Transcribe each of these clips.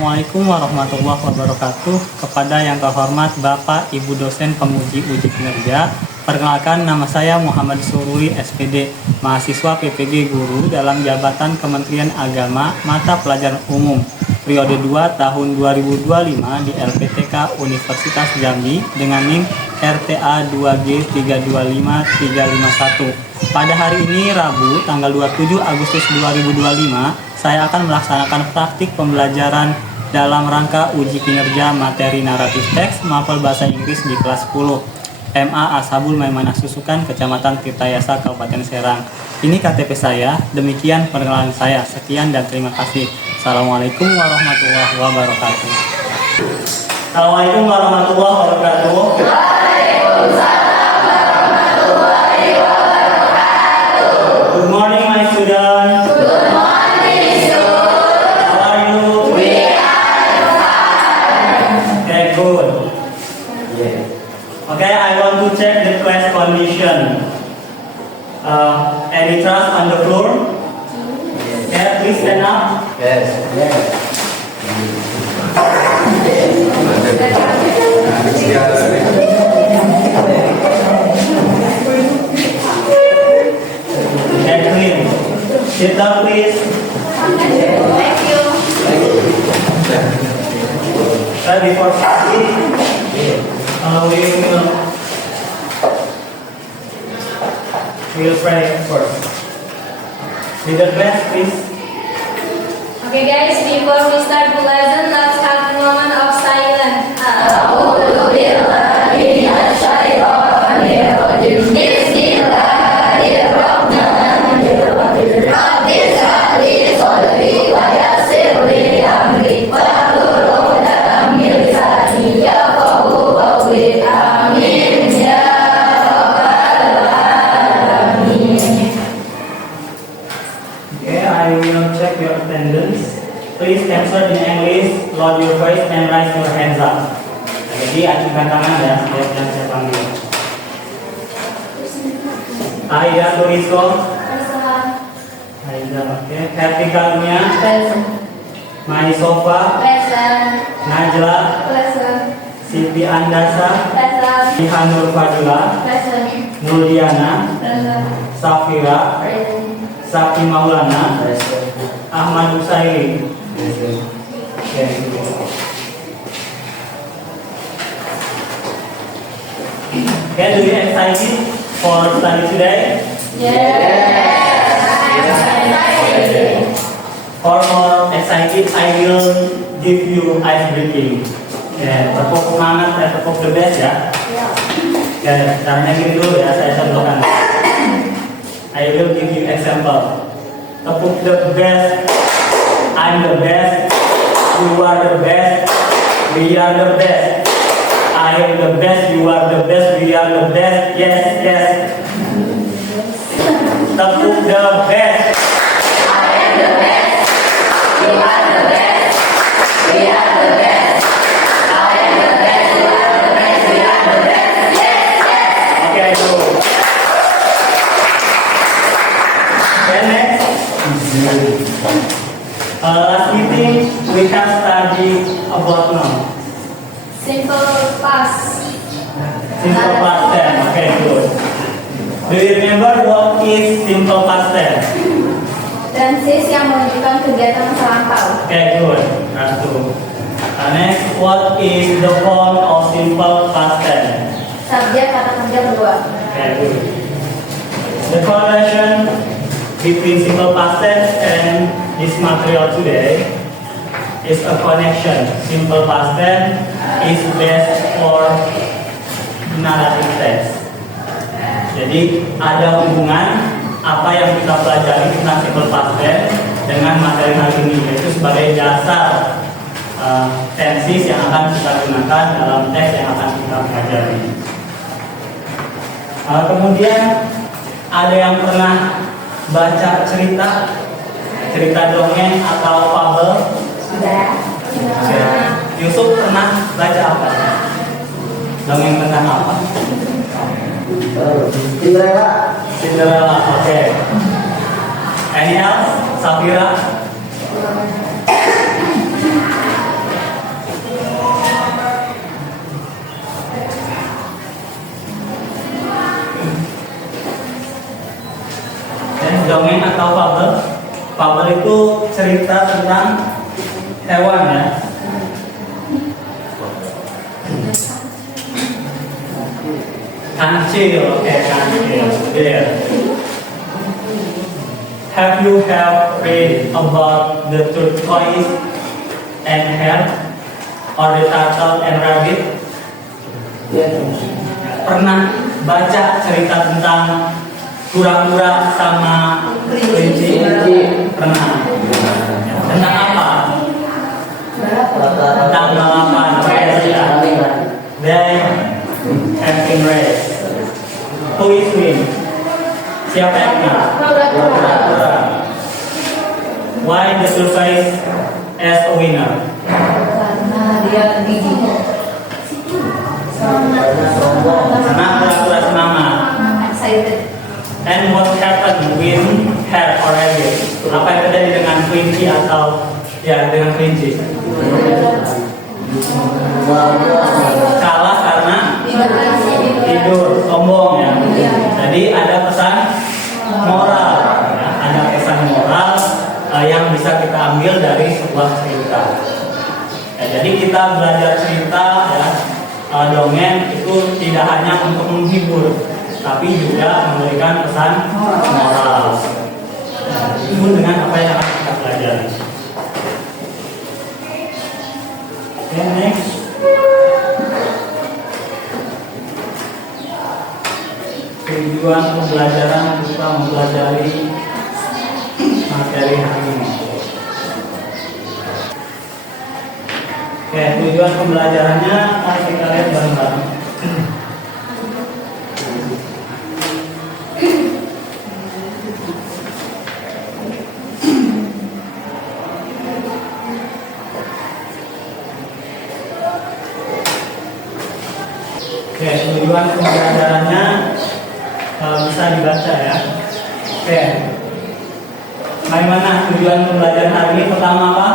Assalamualaikum warahmatullahi wabarakatuh. Kepada yang terhormat Bapak Ibu dosen penguji uji kinerja, perkenalkan nama saya Muhammad Sururi SPD, mahasiswa PPG Guru dalam jabatan Kementerian Agama mata pelajaran umum periode 2 tahun 2025 di LPTK Universitas Jambi dengan NIM RTA 2G325351. Pada hari ini Rabu tanggal 27 Agustus 2025 saya akan melaksanakan praktik pembelajaran dalam rangka uji kinerja materi naratif teks mapel bahasa Inggris di kelas 10 MA Ashabul Maimanah Susukan, Kecamatan Tirtayasa, Kabupaten Serang. Ini KTP saya, demikian perkenalan saya. Sekian dan terima kasih. Assalamualaikum warahmatullahi wabarakatuh. Assalamualaikum warahmatullahi wabarakatuh. Waalaikumsalam warahmatullahi wabarakatuh. Good morning my students. Good morning, students. How are you? We are fine. Okay, good. Okay, I want to check the class condition. Any trust on the floor? Okay, please stand up. Okay, clean. Sit down, please. Thank you. Before starting, we'll pray first. With the class, please. Okay, guys, before we start the lesson, let's have a moment of silence. Okay, I will check your attendance. Please answer in English, lower your voice and raise your hands up. Jadi acungkan tangan ya, setiap yang saya panggil. Aida Turisko, Aida, oke. Happy Karunia, Mai Sofa, Najla, Siti Andasa, Ihanur Fadila, Nurdiana, Safira, Saki Maulana, Ahmad Usairi. Okay, do you excited for study today? For more excited, I will give you ice breaking. Okay, tepuk semangat dan tepuk the best ya. Oke, caranya gini dulu ya, saya contohkan. I will give you example. Tepuk the best. I'm the best. You are the best. We are the best. I am the best. You are the best. We are the best. Yes, yes. Tepuk the best. I am the best. You are the best. We are the best. I am the best. You are the best. We are the best. Yes, yes. Okay, go. Okay, next. Last meeting we have studied about now. Simple past. Simple past tense. Okay, good. Do you remember what is simple past tense? Tenses yang menunjukkan kegiatan masa lampau. Okay, good. Satu. Next, what is the form of simple past tense? Subjek kata kerja kedua. Okay, good. The correlation between simple past tense and this material today is a connection. Simple past tense is best for narrative text. Jadi ada hubungan apa yang kita pelajari tentang simple past tense dengan materi hari ini, yaitu sebagai dasar tenses yang akan kita gunakan dalam teks yang akan kita pelajari. Kemudian ada yang pernah baca cerita dongeng atau fabel? Sudah. Yusuf pernah baca apa? Dongeng tentang apa? Cinderella. Oke. Any else? Safira? Dongeng atau fabel. Fabel itu cerita tentang hewan ya. Kancil, oke, kancil. There. Have you read about the tortoise and hare or the turtle and rabbit? Pernah baca cerita tentang kura-kura sama kelinci? Pernah. Tentang apa? Tentang balapan. They having race. Who is win? Siapa yang menang? Kura-kura. Why the tortoise as a winner? Karena dia gigi. Karena kura-kura semangat. Excited. And what happened with hare or rabbit? Apa yang terjadi dengan kelinci atau dengan kelinci? Kalah karena tidur, sombong ya. Jadi ada pesan moral, ya. Ada pesan moral yang bisa kita ambil dari sebuah cerita. Ya, jadi kita belajar cerita ya, dongeng itu tidak hanya untuk menghibur, tapi juga memberikan pesan moral. Itu dengan apa yang akan kita pelajari. Okay, next. Tujuan pembelajaran kita mempelajari materi hari ini. Oke, tujuan pembelajarannya mari kita lihat bareng-bareng. Oke, tujuan pembelajarannya bisa dibaca ya. Oke, bagaimana tujuan pembelajaran hari ini? Pertama apa?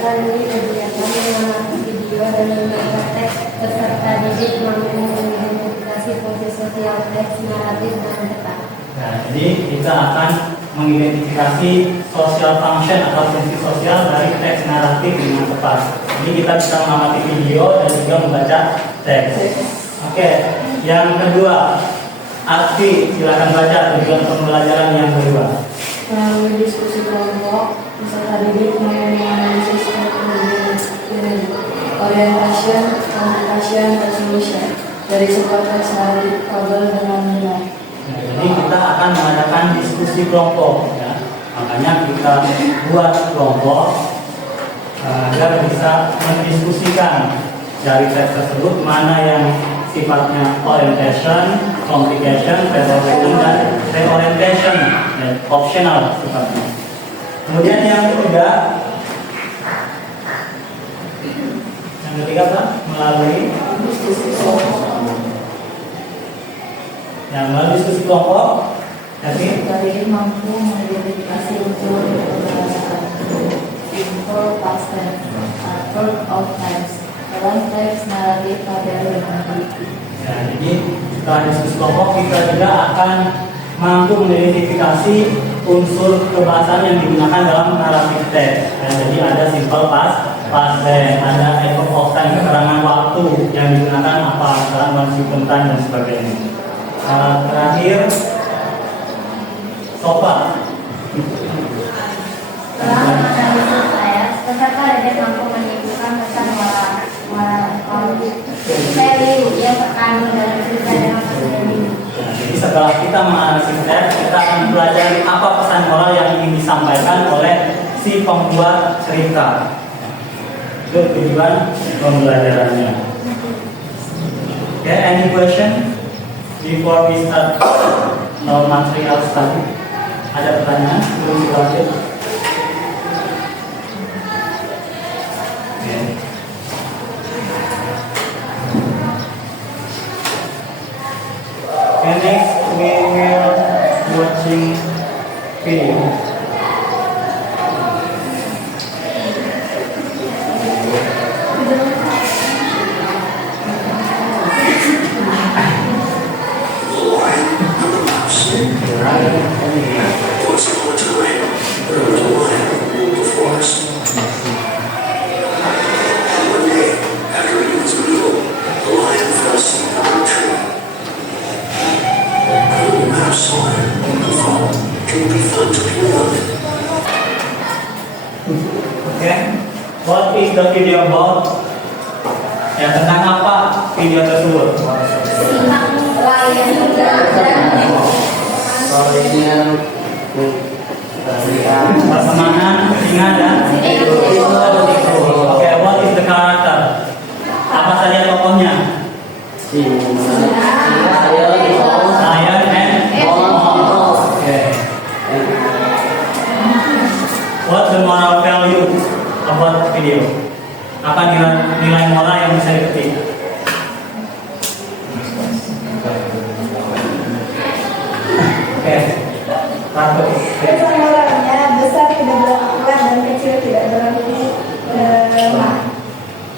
Melalui kegiatan mengamati video dan membaca teks, peserta didik mampu mengidentifikasi fungsi sosial teks, naratif, dan peta. Nah, jadi kita akan mengidentifikasi social function atau fungsi sosial dari teks naratif dengan tepat. Jadi kita bisa mengamati video dan juga membaca teks. Oke, yang kedua, arti, silakan baca tujuan pembelajaran yang kedua. Melalui diskusi kelompok, peserta didik menganalisis orientation, communication, dan solution dari sebuah teks naratif fabel dengan benar. Nah, jadi kita akan mengadakan diskusi kelompok ya. Makanya kita buat kelompok agar bisa mendiskusikan dari teks tersebut mana yang sifatnya orientation, communication, presentation, dan reorientation, dan optional sifatnya. Kemudian yang ketiga apa? Melalui diskusi kelompok. Yang melalui diskusi kelompok, jadi Tadi mampu mengidentifikasi unsur pembahasan simple past tense, verb of times dalam teks naratif pada dengan teliti. ya, jadi setelah diskusi kelompok kita juga akan mampu mengidentifikasi unsur kebahasaan yang digunakan dalam naratif teks. Ya, jadi ada simple past tense, ada verb of time, keterangan waktu yang digunakan apa, dalam kondisi dan sebagainya. Terakhir, sofa. Dalam analisis saya, peserta didik mampu menyimpulkan pesan moral value yang terkandung dalam cerita dengan pesan ini. Jadi setelah kita menganalisis teks, kita akan belajar apa pesan moral yang ingin disampaikan oleh si pembuat cerita. Itu tujuan pembelajarannya. Okay, any question before we start our material study? Ada pertanyaan sebelum kita lanjut? Okay, next we will watching video. Once upon a time, there was a lion who ruled the forest. One day, after he was a meal, the lion fell asleep under a tree. A little mouse saw him and thought it would be fun to play on it. Okay. What is the video about? Ya, tentang apa video tersebut? Pertemanan singa dan Oke, what is the character? Apa saja tokohnya? Lion and Okay. What the moral value about video? Apa nilai moral yang bisa dipetik? Oke, Ratu. Pesan moralnya, besar tidak berarti kuat dan kecil tidak berarti lemah.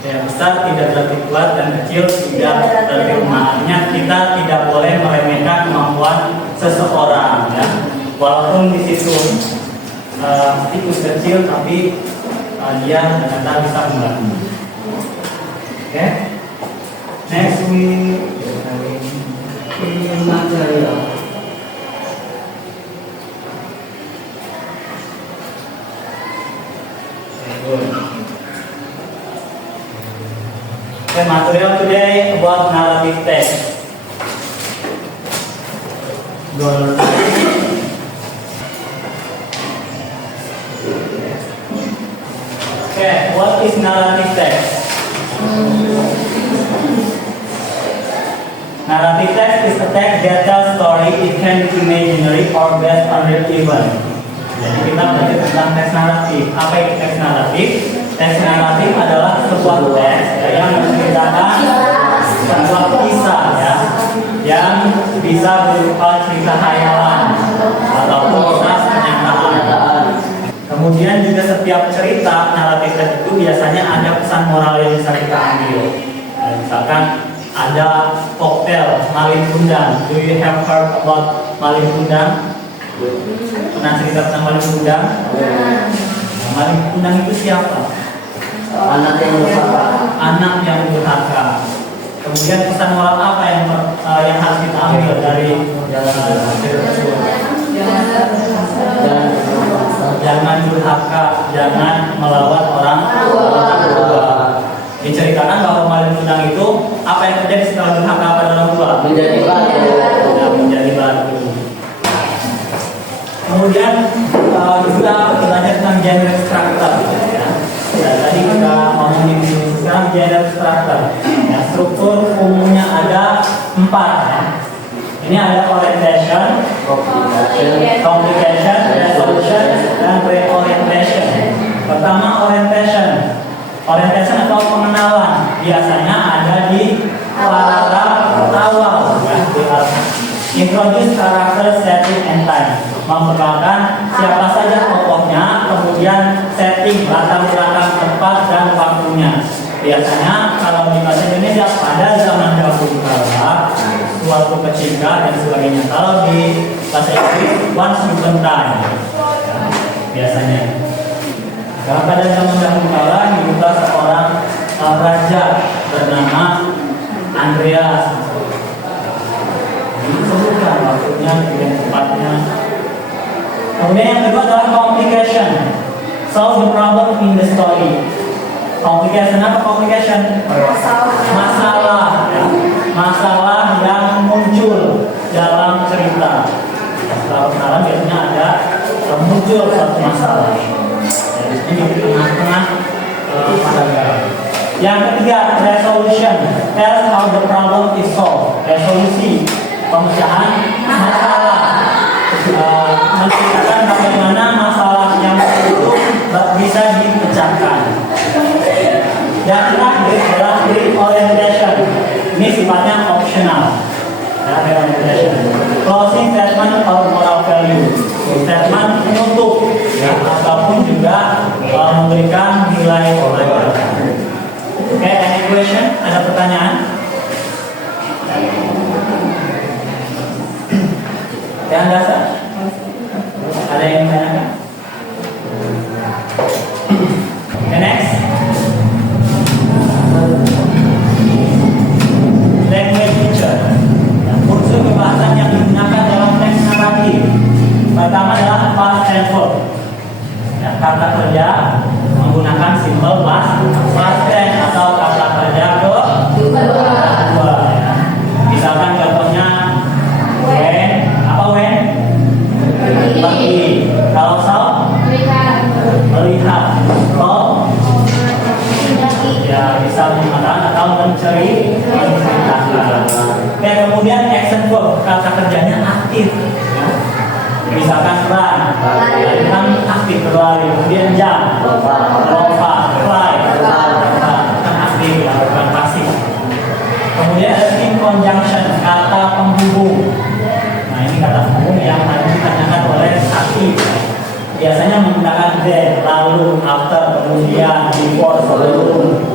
Ya, besar tidak berarti kuat dan kecil tidak berarti lemah. Artinya kita tidak boleh meremehkan kemampuan seseorang, ya. Walaupun di situ tikus kecil, tapi dia ternyata bisa membantu. Oke. Next we material. Okay, material today about narrative text. Okay, what is narrative text? Narrative text is a text that tells story. It can be imaginary or based on real event. Jadi kita belajar tentang teks naratif. Apa itu teks naratif? Teks naratif adalah sebuah teks yang menceritakan sebuah kisah, ya, yang bisa berupa cerita khayalan ataupun kisah kenyataan. Kemudian juga setiap cerita naratif teks itu biasanya ada pesan moral yang bisa kita ambil. Misalkan ada koktail Malin Kundang. Do you have heard about Malin Kundang? Pernah cerita tentang Malin Kundang? Malin Kundang itu siapa? Anak yang durhaka. Anak yang durhaka. Kemudian pesan moral apa yang harus kita ambil dari cerita tersebut? Jangan durhaka, jangan melawan orang tua. Diceritakan bahwa Malin Kundang itu apa yang terjadi setelah durhaka pada orang tua? Menjadi batu. Menjadi batu. Kemudian juga belajar tentang genre structure, ya. Tadi kita ngomongin sekarang genre structure. Ya, struktur umumnya ada 4. Ya. Ini ada orientation, complication, resolution, dan reorientation. Pertama orientation. Orientation atau pengenalan biasanya ada di paragraf awal, ya. Introduce character, setting, and time. Memperkenalkan siapa saja tokohnya, kemudian setting, latar belakang tempat dan waktunya. Biasanya kalau di bahasa Indonesia pada zaman dahulu kala, suatu ketika dan sebagainya. Kalau di bahasa Inggris once upon time, ya, biasanya. Karena pada zaman dahulu kala hiduplah seorang raja bernama Andreas. Disebutkan waktunya dan tempatnya. Kemudian yang kedua adalah complication. Solve the problem in the story. Complication apa complication? Masalah, ya. Masalah yang muncul dalam cerita. Setelah kenalan biasanya ada muncul satu masalah. Jadi di tengah-tengah paragraf. Yang ketiga resolution. Tell how the problem is solved. Resolusi, pemecahan masalah. Menceritakan bagaimana masalah yang itu bisa dipecahkan. Dan terakhir adalah reorientation. Ini sifatnya optional. Reorientation. Closing statement or moral value. Statement penutup, ya, ataupun juga memberikan nilai pelajaran. Oke, any question? Ada pertanyaan? Ya, Ajaran dasar. Ada yang ditanyakan? Okay, next. Language feature. Unsur kebahasaan yang digunakan dalam teks naratif. Pertama adalah past and verb. Ya, kata kerja menggunakan simple past tense atau kata kerja kedua. Ya. Misalkan contohnya when, apa when? Pergi. Kalau saw, melihat. Call, ya bisa mengatakan atau mencari, menceritakan. Dan kemudian action verb, kata kerjanya aktif. Ya. Misalkan run, lari kan aktif berlari. Kemudian jump, lompat, fly, kan aktif, ya, bukan pasif. Kemudian ada in conjunction, kata penghubung. Nah ini kata penghubung yang tadi ditanyakan oleh Sakti. Biasanya menggunakan then, lalu, after, kemudian, before, sebelum.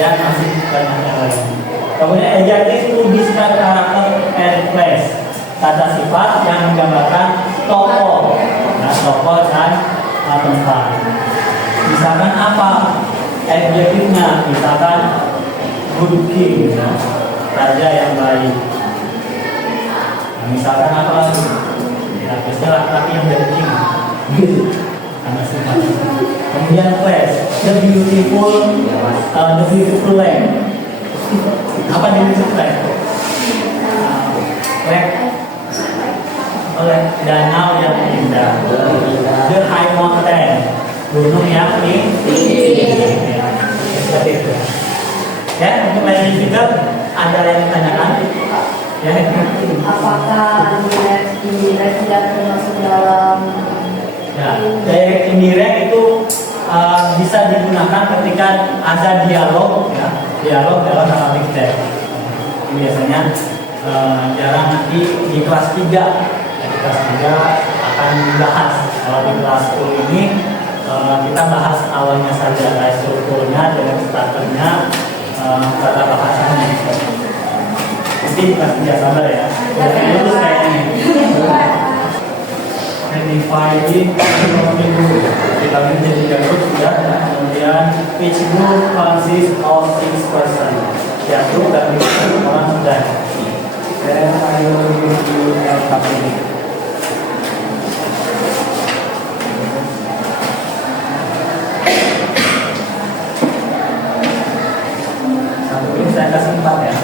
Ya masih banyak yang lain. Kemudian adjective to describe karakter and place. Kata sifat yang menggambarkan tokoh, nah, tokoh dan tempat. Misalkan apa adjektifnya? Misalkan good king, ya, raja yang baik. Nah, misalkan apa lagi? Ya, biasanya laki-laki yang jadi king. Karena sifat. Kemudian place, the beautiful land. Apa beautiful land? Lake oleh danau yang indah. The high mountain, gunung yang tinggi. Ya, seperti itu. Ya, untuk language feature ada yang ditanyakan? Ya, Apakah indirect tidak termasuk dalam ya, direct indirect itu bisa digunakan ketika ada dialog, ya, dialog dalam analytic text. Biasanya jarang nanti di kelas 3. Di kelas 3 akan dibahas. Kalau di kelas 10 ini kita bahas awalnya saja, kayak strukturnya, dengan starternya, kata bahasanya. Nanti di kelas 3 sabar ya. Dulu kayak ini. Dividing kita menjadi 3 grup sudah. Kemudian each group consists of 6 person. Ya, grup dan orang sudah. Then I will give you a topic. Satu ini saya kasih 4 ya.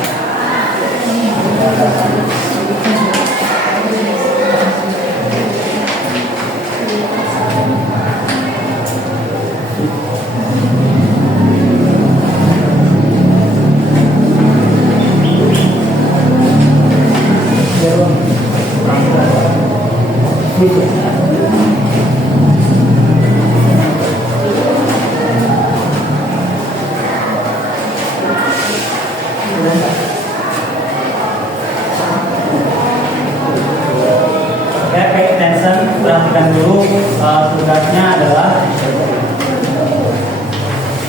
Perhatikan dulu, tugasnya adalah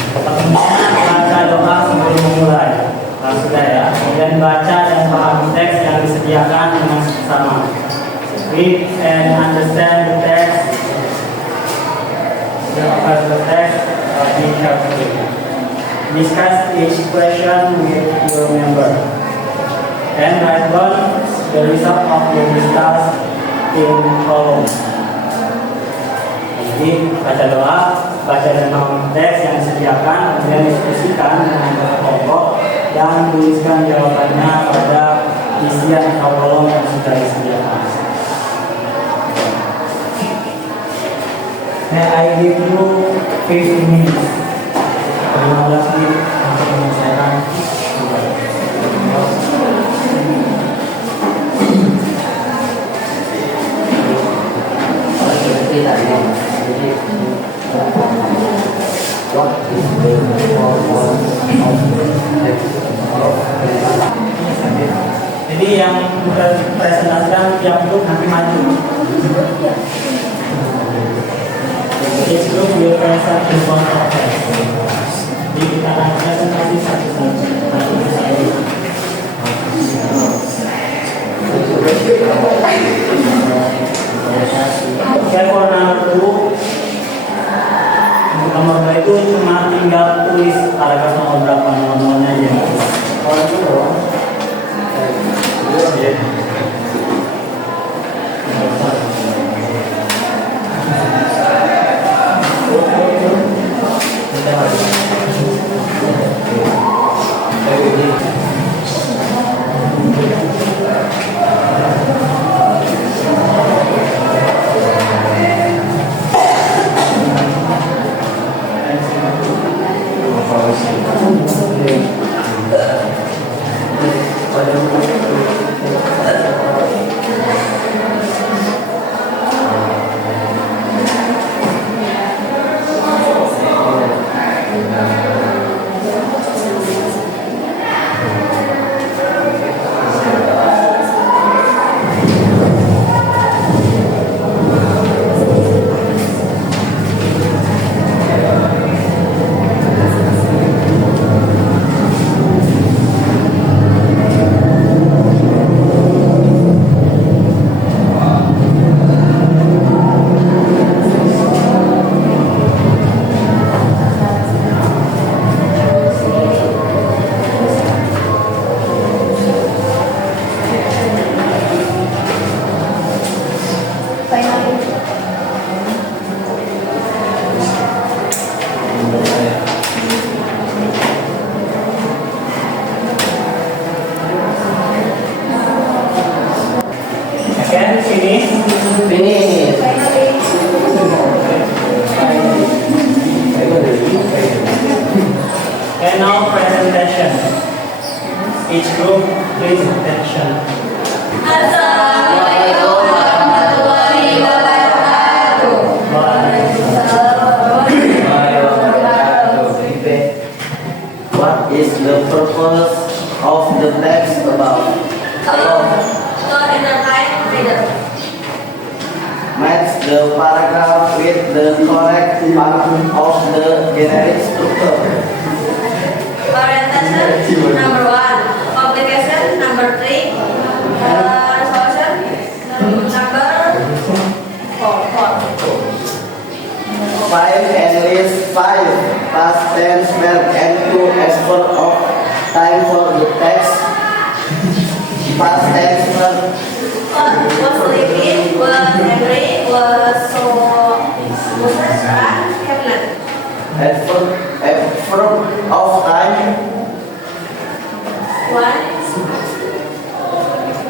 pertemuan baca doa sebelum memulai. Nah, sudah ya. Kemudian baca dan pahami teks yang disediakan dengan sama. Read and understand the text. The text be carefully. Discuss each question with your member. And write down the result of your discuss in column. Jadi baca doa, baca dan pahami teks yang disediakan, kemudian diskusikan dengan kelompok dan tuliskan jawabannya pada isian atau kolom yang sudah disediakan. Nah, I give you 15 minutes, 15 menit untuk menyelesaikan. Jadi yang presentasikan tiap grup nanti maju. Each group will present in front of us. Jadi kita akan presentasi satu-satu. coba itu cuma tinggal tulis paragraf nomor berapa, nomornya aja. Oh itu doang. Ya. Again, finish. Finish. And now presentation. Each group, please attention. Assalamualaikum warahmatullahi wabarakatuh. What is the purpose of the text about? To entertain reader. Match the paragraph with the correct part of the generic structure. Orientation number 1. Complication number 3. Resolution number 4. Five and list 5 past tense verb and 2 expert of time for the text. Past tense verb Was sleeping, was angry, was so and Kevin. effort of time. 1.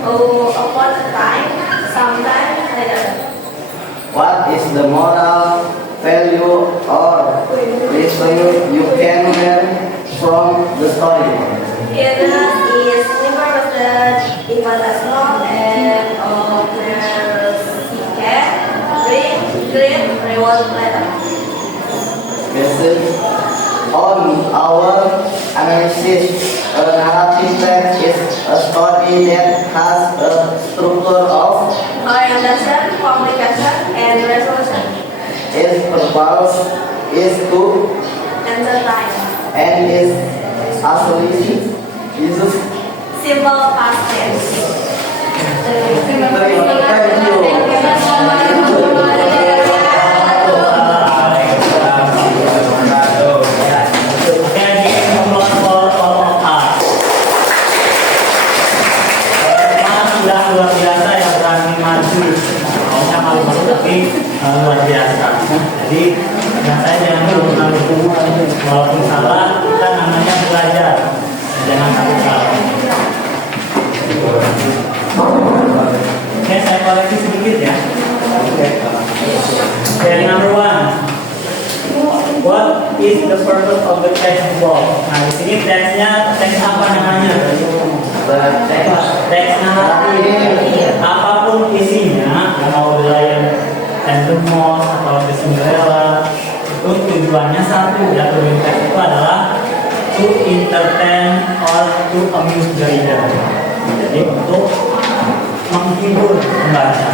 Oh, upon a time, sometime later. What is the moral value or lesson you can learn from the story? Fairness is never wasted, even as long and can bring great reward later. Based on our analysis, a narrative text is a story that has a structure of Orientation, complication, and resolution. its purpose is to Answer time. and is associated is Simple past tense. Can give applause for all of us. Mas sudah luar biasa yang berani maju. Maunya malu-malu tapi luar biasa. Jadi saya jangan malu-malu. Walaupun salah, kita namanya belajar. Jangan takut salah. Oke, saya koreksi sedikit ya. Dari number 1. What is the purpose of the text block? Nah, di sini teksnya teks apa namanya? Teks naratif. Apapun isinya, mau The Lion and the Mouse atau The Cinderella, itu tujuannya satu ya. Tujuan teks itu adalah to entertain or to amuse the reader. Jadi untuk menghibur pembaca.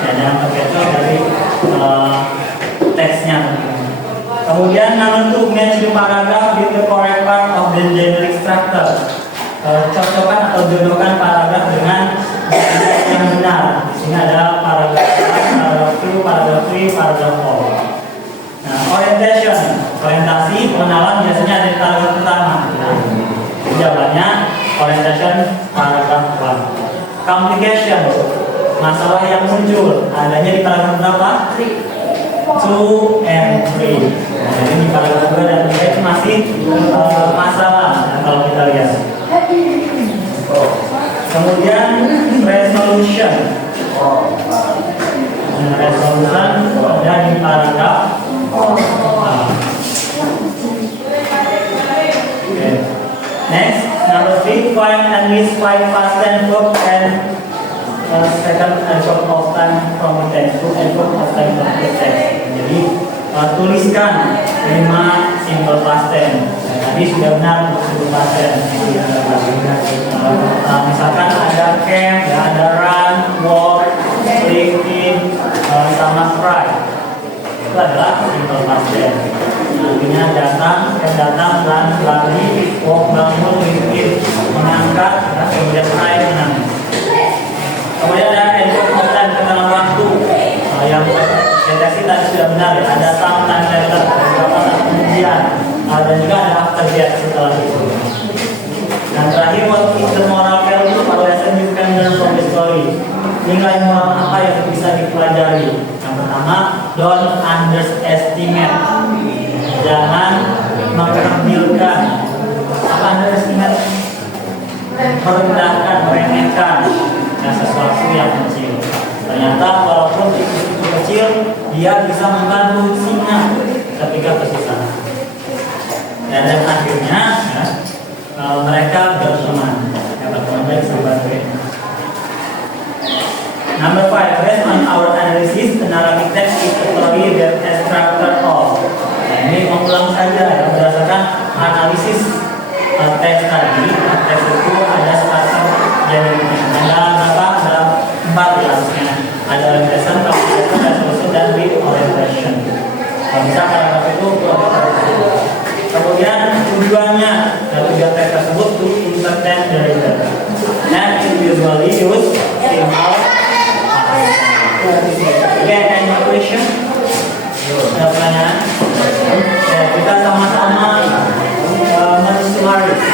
Ya, jangan terkecoh dari teksnya. Kemudian number 2, match the paragraph with the correct part of the generic structure. Cocokkan atau jodohkan paragraf dengan yang benar. Di sini ada paragraf 1, paragraf 2, paragraf 3, paragraf 4. Nah, orientation. Orientasi pengenalan biasanya ada di paragraf pertama. Nah, jawabannya orientation paragraf 1. Complication, masalah yang muncul adanya di paragraf berapa? 2 and 3. Nah, jadi di paragraf 2 dan 3 itu masih masalah. Nah, kalau kita lihat. Kemudian resolution. Nah, resolution ada di paragraf. Okay. Next, number 3, find and list 5 past tense verb and second and short of time from the text, to and short of time from the text. Jadi tuliskan 5 simple past tense. Tadi sudah benar untuk simple past tense. Misalkan ada camp, ya, ada run, walk, sleeping, sama cry. Itu adalah simple past tense. Artinya datang, run, lari, walk, bangun, sleeping, mengangkat, ya, kemudian cry, menangis. Kemudian ada endpoint of time, keterangan waktu yang deteksi tadi sudah benar, ya. Ada time later, beberapa saat kemudian, dan juga ada after that setelah itu. Dan terakhir, what is the moral value or lesson you can learn from the story? Nilai moral apa yang bisa dipelajari? Yang pertama, don't underestimate. Jangan mengkerdilkan. Apa underestimate? Merendahkan, meremehkan sesuatu yang kecil. Ternyata walaupun itu kecil, dia bisa membantu singa ketika kesusahan. Dan akhirnya ya, mereka berteman. Berteman baik sahabat mereka. Number 5, based on our analysis, the narrative text is a story that has character of. Nah, ini mengulang saja ya, berdasarkan analisis teks tadi. Teks itu ada semacam generic. Ada 4 ya harusnya. Ada orientation, complication, resolution, dan reorientation. Kalau bisa paragraf itu kemudian tujuannya dan tujuan teks tersebut to entertain the reader. And it usually use simple. Okay, any question? Ada pertanyaan? Ya, kita sama-sama mensummarize,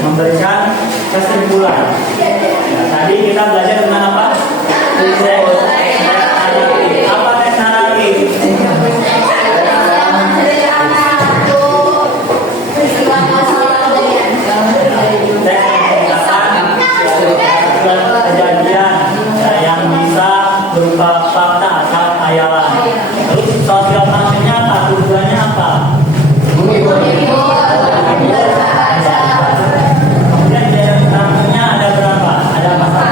memberikan kesimpulan. Ya, tadi kita belajar tentang apa? Teks naratif. Apa teks naratif? Kejadian yang bisa berupa fakta atau khayalan. Terus sosial fungsinya apa? Tujuannya apa? Kemudian jadwal utamanya ada berapa? Ada apa? 4.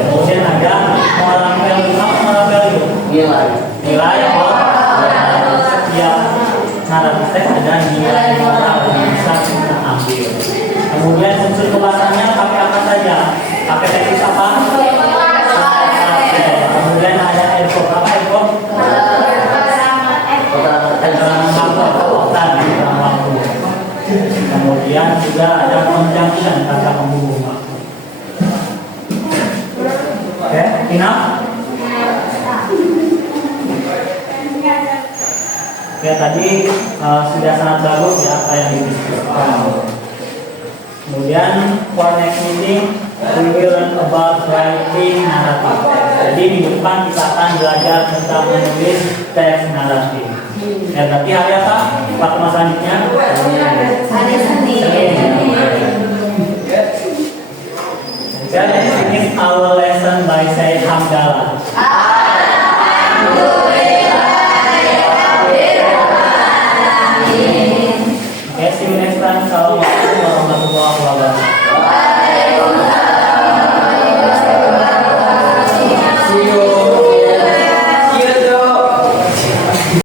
Kemudian ada moral value. Moral value. Nilai setiap naratif teks ada nilai moral yang bisa kita ambil. Kemudian unsur kebahasanya pakai apa saja? Pakai teks apa? Kemudian ada adverb. Apa adverb? Keterangan waktu. Kemudian juga ada conjunction, kata penghubung waktu. Oke, enough? Oke, tadi sudah sangat bagus ya apa yang didiskusikan. Kemudian for next meeting we will learn about writing naratif. Jadi di depan kita akan belajar tentang menulis teks naratif. Ya, tapi hari apa? Waktu selanjutnya? Hari Senin. Let's finish our lesson by saying hamdalah.